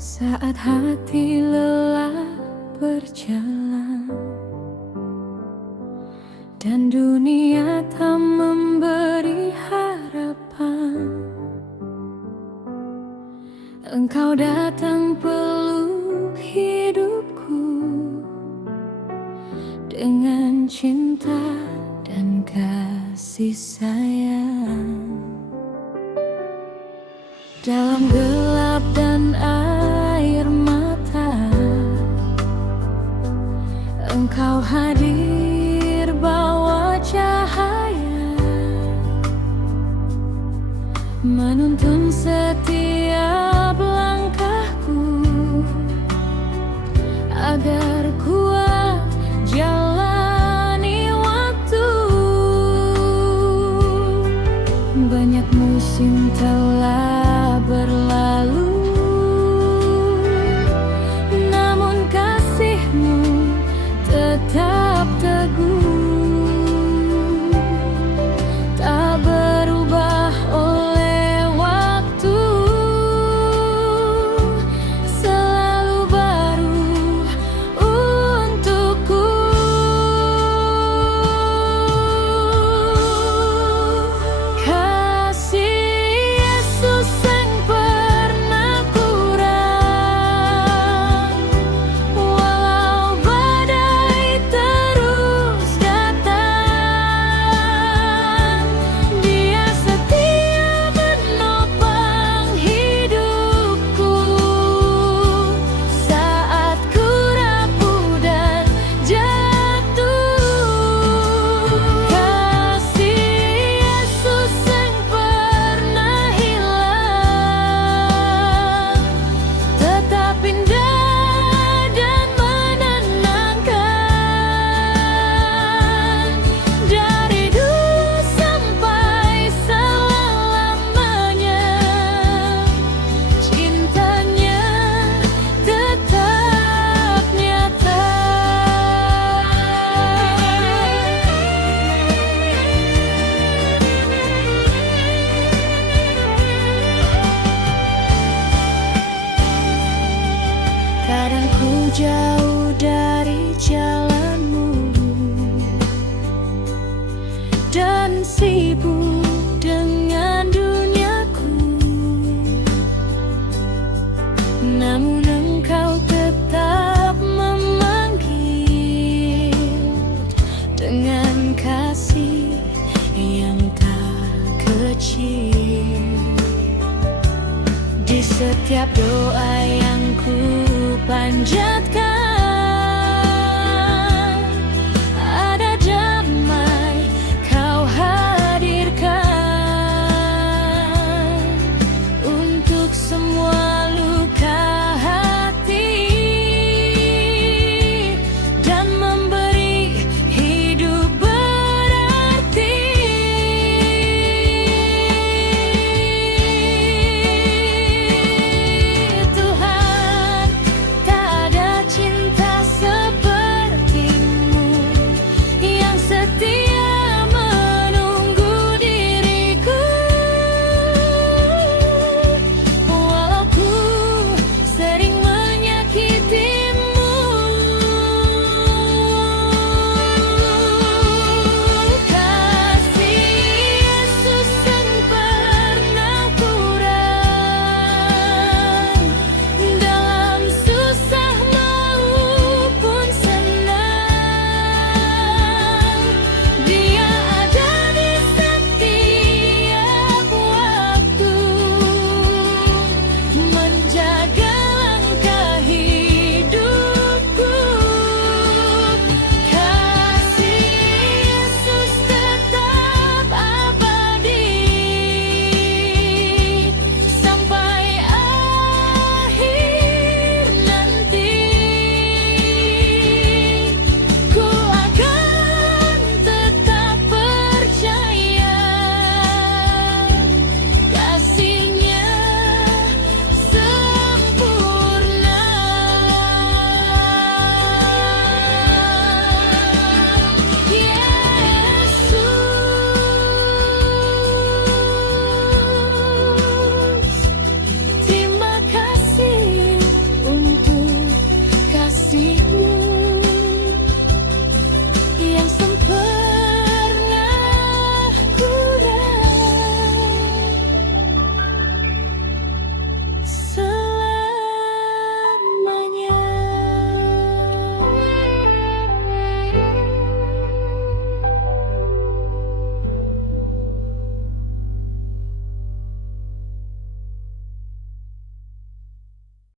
Saat hati lelah berjalan dan dunia tak memberi harapan, Engkau datang peluk hidupku dengan cinta dan kasih sayang. Dalam gelap dan air mata, Engkau hadir bawa cahaya, menuntun setiap langkahku agar kuat jalani waktu. Banyak musim telah berlalu, namun kasih-Mu tetap teguh, tak berubah oleh waktu, selalu baru untukku. Kasih Yesus yang pernah kurang, walau badai terus datang, Dia setia menopang hidupku saat ku rapuh dan jatuh. Kasih Yesus yang pernah hilang tetap indah dan menenangkan, dari dulu sampai selama-lamanya. Cintanya tetap nyata. Kadang ku jauh dari jalan-Mu dan sibuk dengan duniaku, namun Engkau tetap memanggil dengan kasih yang tak kecil. Di setiap doa yang ku panjatkan,